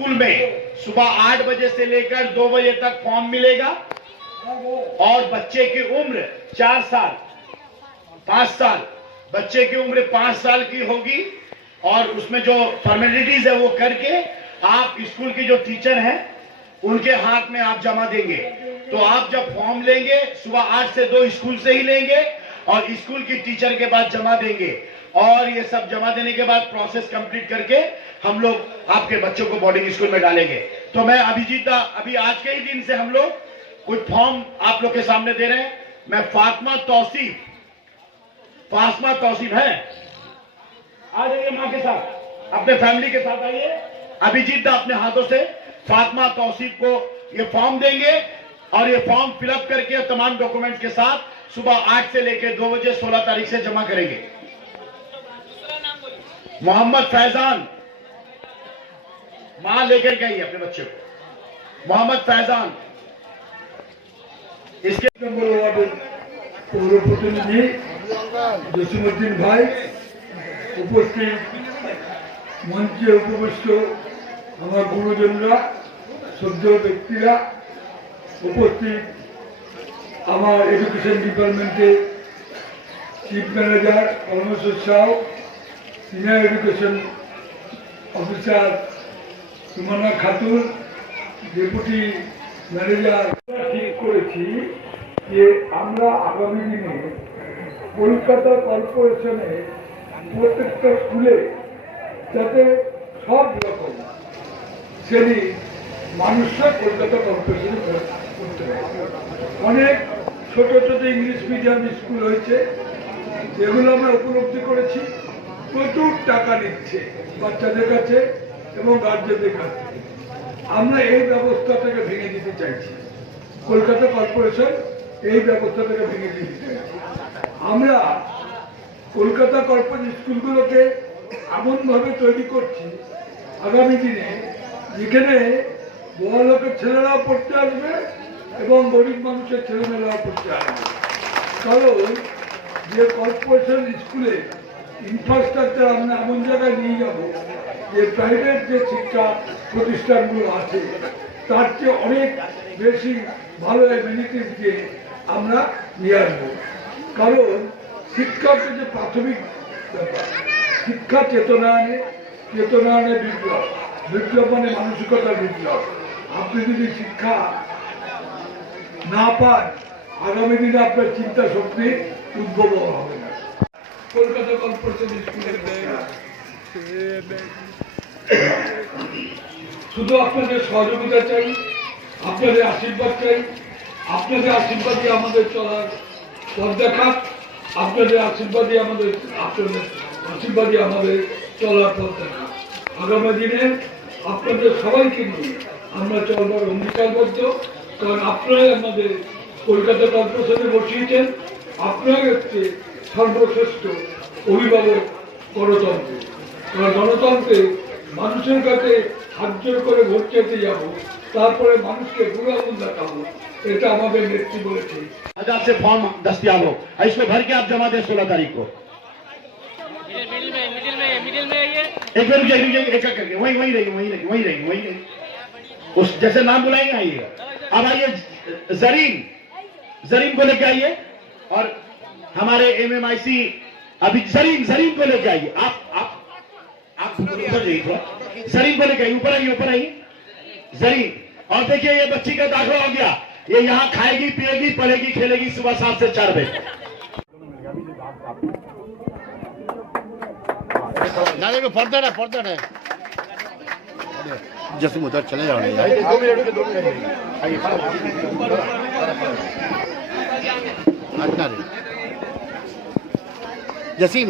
School में सुबह 8 बजे से लेकर 2 बजे तक फॉर्म मिलेगा और बच्चे की उम्र 4 साल 5 साल बच्चे की उम्र 5 साल की होगी और उसमें जो फॉर्मेलिटीज है वो करके आप स्कूल की जो टीचर हैं उनके हाथ में आप जमा देंगे। तो आप जब फॉर्म लेंगे सुबह 8 से 2 स्कूल से ही लेंगे और स्कूल की टीचर के बाद जमा देंगे और ये सब जमा देने के बाद प्रोसेस कंप्लीट करके हम लोग आपके बच्चों को बोर्डिंग स्कूल में डालेंगे। तो मैं अभिजीत अभी आज के ही दिन से हम लोग कुछ फॉर्म आप लोग के सामने दे रहे हैं। मैं फातिमा तौसीफ है, आ जाइए माँ के साथ, अपने फैमिली के साथ आइए। अभिजीत अपने हाथों से फातिमा तौसीफ को ये फॉर्म देंगे और ये फॉर्म फिलअप करके तमाम डॉक्यूमेंट्स के साथ सुबह 8 से लेकर 2 बजे 16 तारीख से जमा करेंगे। मोहम्मद फैजान, मां लेकर गई अपने बच्चे को। मोहम्मद फैजान इसके পৌর প্রতিনিধি জসিমউদ্দিন ভাই, উপস্থিত মঞ্চে উপবিষ্ট আমার গুরুজনরা, শ্রদ্ধেয় ব্যক্তিরা, উপস্থিত আমার এডুকেশন ডিপার্টমেন্টের chief manager Parameshwar Sau, senior education officer Sumana Khatun, deputy manager. ঠিক করেছি যে আমরা আগামী দিনে কলকাতা কর্পোরেশনে প্রত্যেকটা স্কুলে যাতে সব রকম শ্রেণীর মানুষরা কলকাতা কর্পোরেশনে করতে পারে। অনেক ছোট ছোট ইংলিশ মিডিয়াম স্কুল হয়েছে, যেগুলো আমরা উপলব্ধি করেছি প্রচুর টাকা নিচ্ছে বাচ্চাদের কাছে এবং গার্জেনদের কাছে। আমরা এই ব্যবস্থাটাকে ভেঙে দিতে চাইছি, কলকাতা কর্পোরেশন এই ব্যবস্থাটাকে ভেঙে দিতে চাইছি। আমরা কলকাতা কর্পোরেশন স্কুলগুলোকে এমনভাবে তৈরি করছি আগামী দিনে যেখানে বড় লোকের ছেলেরাও পড়তে আসবে এবং গরিব মানুষের ছেলেমেয়েরাও পড়তে আসবে। কারণ যে কর্পোরেশন স্কুলে ইনফ্রাস্ট্রাকচার আমরা এমন জায়গায় নিয়ে যাব যে প্রাইভেট যে শিক্ষা প্রতিষ্ঠানগুলো আছে তার চেয়ে অনেক বেশি ভালো এমিনিটিস দিয়ে আমরা নিয়ে আসবো। কারণ শিক্ষার যে প্রাথমিক ব্যাপার, শিক্ষা চেতনা আনে বিপ্লব, বিপ্লব মানে মানসিকতার বিপ্লব। আপনি যদি শিক্ষা না পান আগামী দিনে আপনার চিন্তা শক্তি উদ্ভব হবে না। কলকাতা কর্পোরেশন স্কুলের শুধু আপনাদের সহযোগিতা চাই, আপনাদের আশীর্বাদ চাই। আপনাদের আশীর্বাদই আমাদের চলার পথ দেখাক, আপনাদের আশীর্বাদই আমাদের চলার পথ দেখাক। আগামী দিনে আপনাদের সবাইকে নিয়ে আমরা চলবার অঙ্গীকারবদ্ধ। কারণ আপনারাই আমাদের কলকাতা কর্পোরেশনে বসিয়েছেন, আপনারাই হচ্ছে সর্বশ্রেষ্ঠ অভিভাবক গণতন্ত্র। কারণ গণতন্ত্রে মানুষের কাছে হাত জোর করে ভোট চাইতে যাবো, তারপরে মানুষকে বুড়ো আঙুল দেখাবো, এটা আমাদের নেত্রী বলেছে। आजाद से फॉर्म दस्तियाब हो, इसमें भर के आप जमा दें 16 तारीख को। मिडिल में ये एक बार एक करके वही रहेगी। उस जैसे नाम बुलाएंगे आइएगा। अब आइए जरीन को लेके आइए और हमारे MMIC अभी जरीन को लेके आइए। आप ऊपर जाइए थोड़ा, जरीन को लेके आइए, ऊपर आइए जरीन। और देखिए ये बच्ची का दाखिला हो गया, ये यहाँ खाएगी पिएगी पढ़ेगी खेलेगी सुबह 7 से 4 बजे। ना देखो पर्दा है जैसे उधर चले जाओ नहीं जसीम